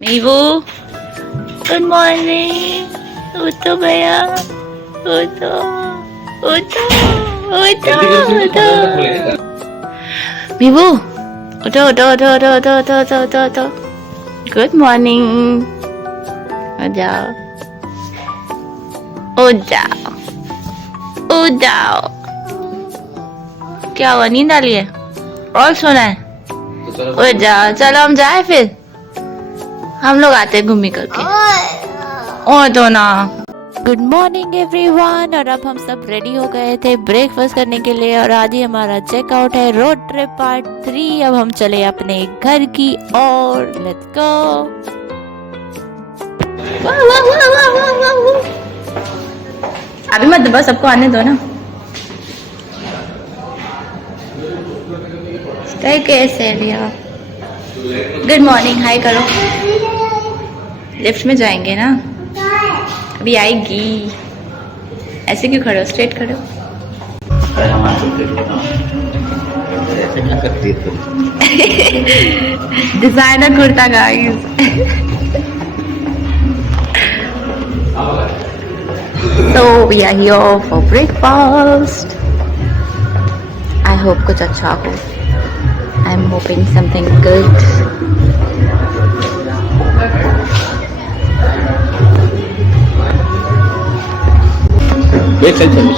मीवू, good morning. उठो भैया, उठो, उठो, उठो, उठो। मीवू, उठो, उठो, उठो, उठो, उठो, उठो, उठो, उठो, उठो। Good morning. उठ जाओ, उठ जाओ, उठ जाओ। क्या हुआ, नींद आ रही है और सोना है? उठ जाओ, चलो हम जाए फिर। हम लोग आते हैं घूमी करके। और तो ना। Good morning everyone. और अब हम सब रेडी हो गए थे ब्रेकफास्ट करने के लिए और आज ही हमारा चेकआउट है रोड ट्रिप पार्ट 3। अब हम चले अपने घर की और लेट्स गो। अभी मत बस, सबको आने दो ना। कैसे भैया? गुड मॉर्निंग, हाय करो। लिफ्ट में जाएंगे ना, अभी आएगी। ऐसे क्यों खड़े हो, स्ट्रेट खड़े हो। ऐसे क्या करती है तुम? Designer kurta guys. So we are here for breakfast. I hope कुछ अच्छा हो। I'm hoping something good. एक साइड चलो।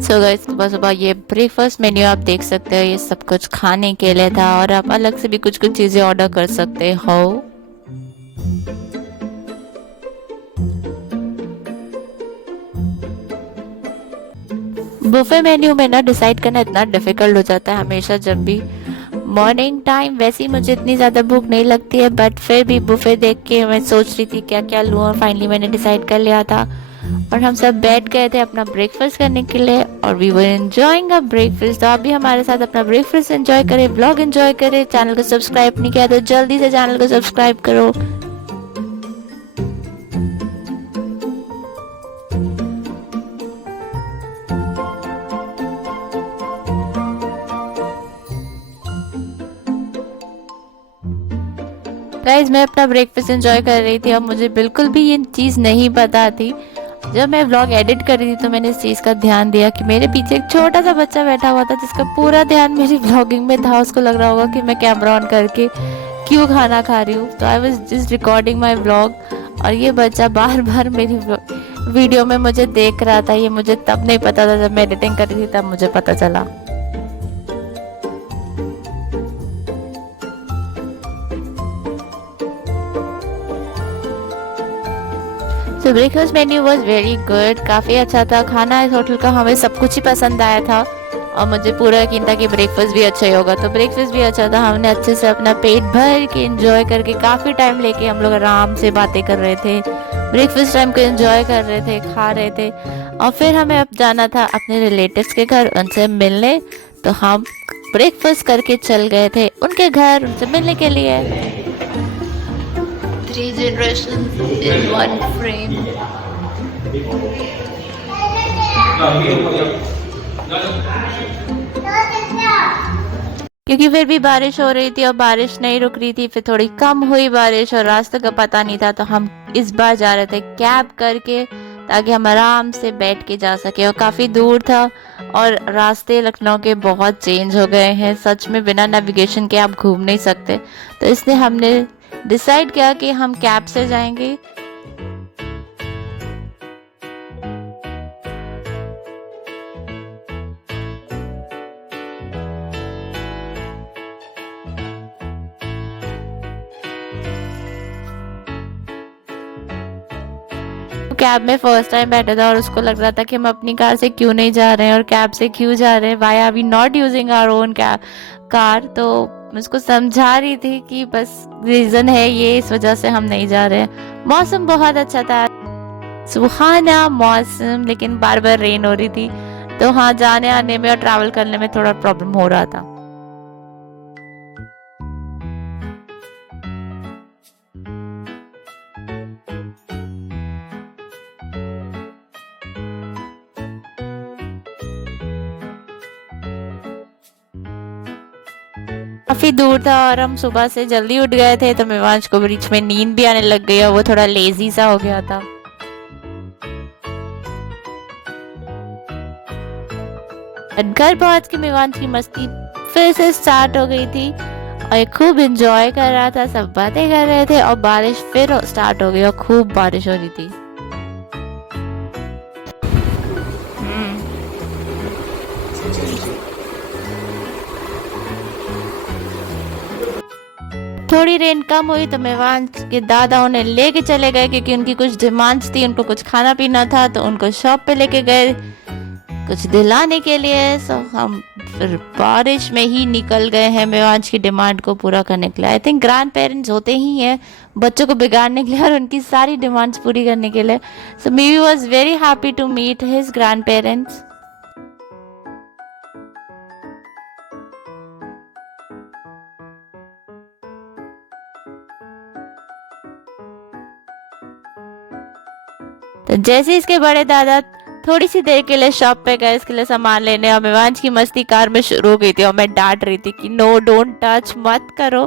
सो गाइस, सुबह सुबह ये ब्रेकफास्ट मेन्यू आप देख सकते हो। ये सब कुछ खाने के लिए था और आप अलग से भी कुछ कुछ चीजें ऑर्डर कर सकते हो। बुफे मेन्यू में ना डिसाइड करना इतना डिफिकल्ट हो जाता है हमेशा जब भी मॉर्निंग टाइम। वैसे ही मुझे इतनी ज़्यादा भूख नहीं लगती है, बट फिर भी बुफे देख के मैं सोच रही थी क्या क्या लूँ और फाइनली मैंने डिसाइड कर लिया था। और हम सब बैठ गए थे अपना ब्रेकफास्ट करने के लिए और we were enjoying a breakfast. तो आप भी हमारे साथ अपना ब्रेकफास्ट एंजॉय करें, ब्लॉग एंजॉय करें। चैनल को सब्सक्राइब नहीं किया तो जल्दी से चैनल को सब्सक्राइब करो। गाइज, मैं अपना ब्रेकफास्ट एंजॉय कर रही थी और मुझे बिल्कुल भी ये चीज़ नहीं पता थी। जब मैं व्लॉग एडिट कर रही थी तो मैंने इस चीज़ का ध्यान दिया कि मेरे पीछे एक छोटा सा बच्चा बैठा हुआ था जिसका पूरा ध्यान मेरी व्लॉगिंग में था। उसको लग रहा होगा कि मैं कैमरा ऑन करके क्यों खाना खा रही हूँ। तो I was just recording my vlog और ये बच्चा बार बार मेरी वीडियो में मुझे देख रहा था। ये मुझे तब नहीं पता था, जब मैं एडिटिंग कर रही थी तब मुझे पता चला। तो breakfast menu was very good, काफ़ी अच्छा था खाना। इस होटल का हमें सब कुछ ही पसंद आया था और मुझे पूरा यकीन था कि ब्रेकफास्ट भी अच्छा ही होगा। तो ब्रेकफास्ट भी अच्छा था। हमने अच्छे से अपना पेट भर के एंजॉय करके काफ़ी टाइम लेके हम लोग आराम से बातें कर रहे थे, ब्रेकफास्ट टाइम को एंजॉय कर रहे थे, खा रहे थे। और फिर हमें अब जाना था अपने रिलेटिव्स के घर उनसे मिलने। तो हम ब्रेकफास्ट करके चल गए थे उनके घर उनसे मिलने के लिए। 3 generations in one frame. क्योंकि फिर भी बारिश हो रही थी और बारिश नहीं रुक रही थी। फिर थोड़ी कम हुई बारिश और रास्ते का पता नहीं था, तो हम इस बार जा रहे थे कैब करके ताकि हम आराम से बैठ के जा सके। और काफ़ी दूर था और रास्ते लखनऊ के बहुत चेंज हो गए हैं। सच में बिना नेविगेशन के आप घूम नहीं सकते। तो इसलिए हमने डिसाइड किया कि हम कैब से जाएंगे। कैब में फर्स्ट टाइम बैठा था और उसको लग रहा था कि हम अपनी कार से क्यों नहीं जा रहे हैं और कैब से क्यों जा रहे हैं, why are we not using our own car. तो मैं उसको समझा रही थी कि बस रीजन है ये, इस वजह से हम नहीं जा रहे हैं। मौसम बहुत अच्छा था, सुहाना मौसम, लेकिन बार बार रेन हो रही थी। तो हाँ, जाने आने में और ट्रैवल करने में थोड़ा प्रॉब्लम हो रहा था। काफी दूर था और हम सुबह से जल्दी उठ गए थे, तो मेवांश को बीच में नींद भी आने लग गई और वो थोड़ा लेजी सा हो गया था। घर पहुंच के मेवांश की मस्ती फिर से स्टार्ट हो गई थी और ये खूब एंजॉय कर रहा था, सब बातें कर रहे थे और बारिश फिर स्टार्ट हो गई और खूब बारिश हो रही थी। थोड़ी रेन कम हुई तो मेवांश के दादा उन्हें लेके चले गए क्योंकि उनकी कुछ डिमांड्स थी, उनको कुछ खाना पीना था, तो उनको शॉप पे लेके गए कुछ दिलाने के लिए। सो हम फिर बारिश में ही निकल गए हैं मेवांश की डिमांड को पूरा करने के लिए। आई थिंक ग्रैंड पेरेंट्स होते ही हैं बच्चों को बिगाड़ने के लिए और उनकी सारी डिमांड्स पूरी करने के लिए। सो मीवी was very happy to meet his grand parents. तो जैसे इसके बड़े दादा थोड़ी सी देर के लिए शॉप पे गए इसके लिए सामान लेने और मेवांश की मस्ती कार में शुरू हो गई थी और मैं डांट रही थी कि नो डोंट टच मत करो,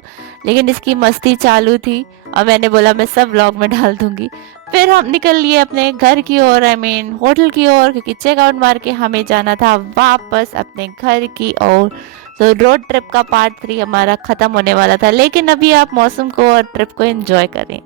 लेकिन इसकी मस्ती चालू थी और मैंने बोला मैं सब व्लॉग में डाल दूंगी। फिर हम निकल लिए अपने घर की ओर, आई मीन होटल की ओर, क्योंकि चेकआउट मार के हमें जाना था वापस अपने घर की ओर। तो रोड ट्रिप का पार्ट 3 हमारा खत्म होने वाला था, लेकिन अभी आप मौसम को और ट्रिप को एंजॉय करें।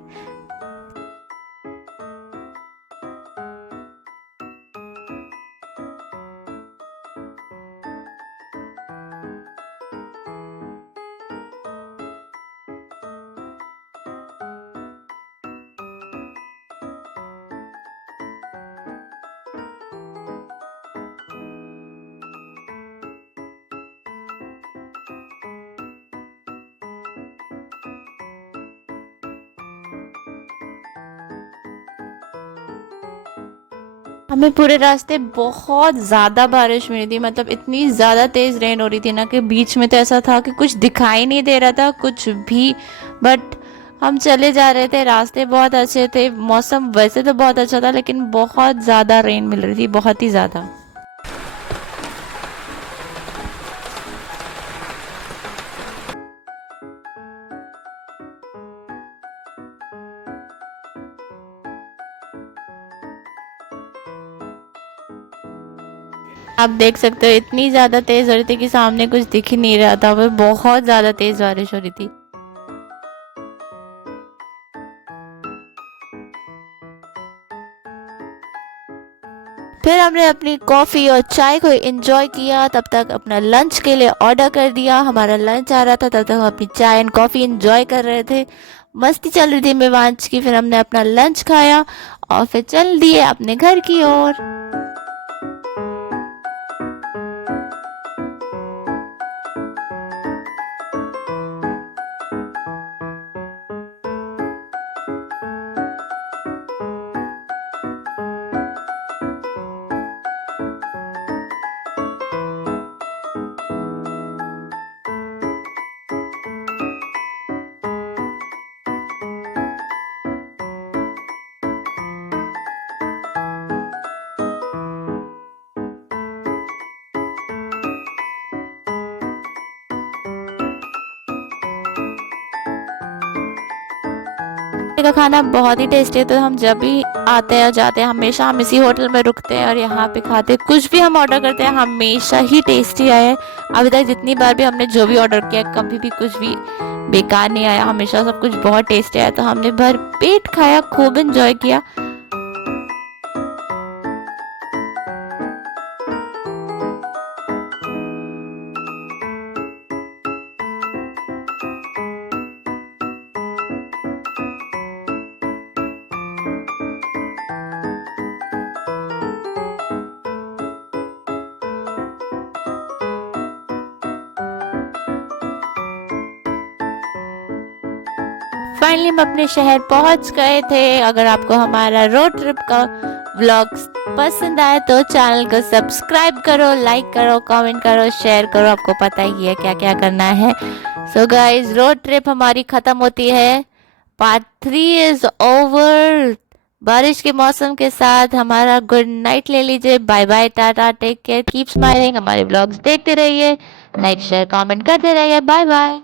हमें पूरे रास्ते बहुत ज़्यादा बारिश मिली थी, मतलब इतनी ज़्यादा तेज़ रेन हो रही थी ना कि बीच में तो ऐसा था कि कुछ दिखाई नहीं दे रहा था कुछ भी। बट हम चले जा रहे थे, रास्ते बहुत अच्छे थे, मौसम वैसे तो बहुत अच्छा था, लेकिन बहुत ज़्यादा रेन मिल रही थी, बहुत ही ज़्यादा। आप देख सकते हो इतनी ज्यादा तेज हो रही थी कि सामने कुछ दिख ही नहीं रहा था, वो बहुत ज्यादा तेज बारिश हो रही थी। फिर हमने अपनी कॉफी और चाय को एंजॉय किया, तब तक अपना लंच के लिए ऑर्डर कर दिया। हमारा लंच आ रहा था, तब तक हम अपनी चाय एंड कॉफी एंजॉय कर रहे थे, मस्ती चल रही थी मेवांश की। फिर हमने अपना लंच खाया और फिर चल दिए अपने घर की ओर। का खाना बहुत ही टेस्टी है, तो हम जब भी आते हैं जाते हैं हमेशा हम इसी होटल में रुकते हैं और यहाँ पे खाते हैं। कुछ भी हम ऑर्डर करते हैं हमेशा ही टेस्टी आया है। अभी तक जितनी बार भी हमने जो भी ऑर्डर किया कभी भी कुछ भी बेकार नहीं आया, हमेशा सब कुछ बहुत टेस्टी आया। तो हमने भर पेट खाया, खूब एंजॉय किया। फाइनली हम अपने शहर पहुंच गए थे। अगर आपको हमारा रोड ट्रिप का व्लॉग्स पसंद आए तो चैनल को सब्सक्राइब करो, लाइक करो, कमेंट करो, शेयर करो। आपको पता ही है क्या क्या करना है। सो गाइस, रोड ट्रिप हमारी खत्म होती है, पार्ट 3 इज ओवर। बारिश के मौसम के साथ हमारा गुड नाइट ले लीजिए। Bye bye, tata, take care, keep smiling. हमारे व्लॉग्स देखते रहिए, लाइक शेयर कमेंट करते रहिए। Bye bye.